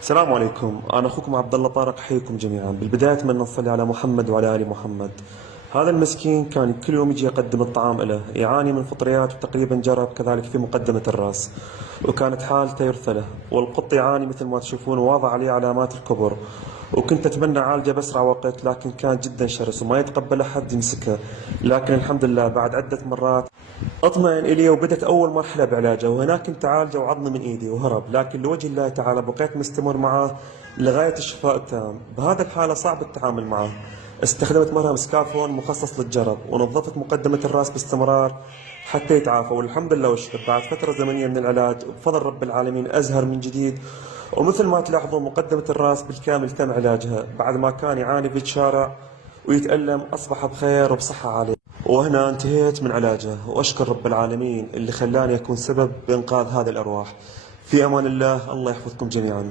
السلام عليكم، أنا أخوكم عبد الله طارق، أحييكم جميعا. بالبداية أتمنى نصلي على محمد وعلى آل محمد. هذا المسكين كان كل يوم يجي يقدم الطعام له، يعاني من فطريات وتقريبا جرب كذلك في مقدمة الرأس، وكانت حالته يرثى له، والقط يعاني مثل ما تشوفون وواضح عليه علامات الكبر. وكنت أتمنى أعالجه بأسرع وقت، لكن كان جدا شرس وما يتقبل أحد يمسكه. لكن الحمد لله بعد عدة مرات اطمئن الي وبدت اول مرحله بعلاجه، وهناك كنت اعالجه وعضني من ايدي وهرب، لكن لوجه الله تعالى بقيت مستمر معه لغايه الشفاء التام. بهذه الحاله صعب التعامل معه. استخدمت مرهم سكافون مخصص للجرب، ونظفت مقدمه الراس باستمرار حتى يتعافى، والحمد لله والشكر بعد فتره زمنيه من العلاج وبفضل رب العالمين ازهر من جديد. ومثل ما تلاحظون مقدمه الراس بالكامل تم علاجها، بعد ما كان يعاني في الشارع ويتألم أصبح بخير وبصحة عالية. وهنا انتهيت من علاجه، وأشكر رب العالمين اللي خلاني أكون سبب بإنقاذ هذه الأرواح. في أمان الله، الله يحفظكم جميعا.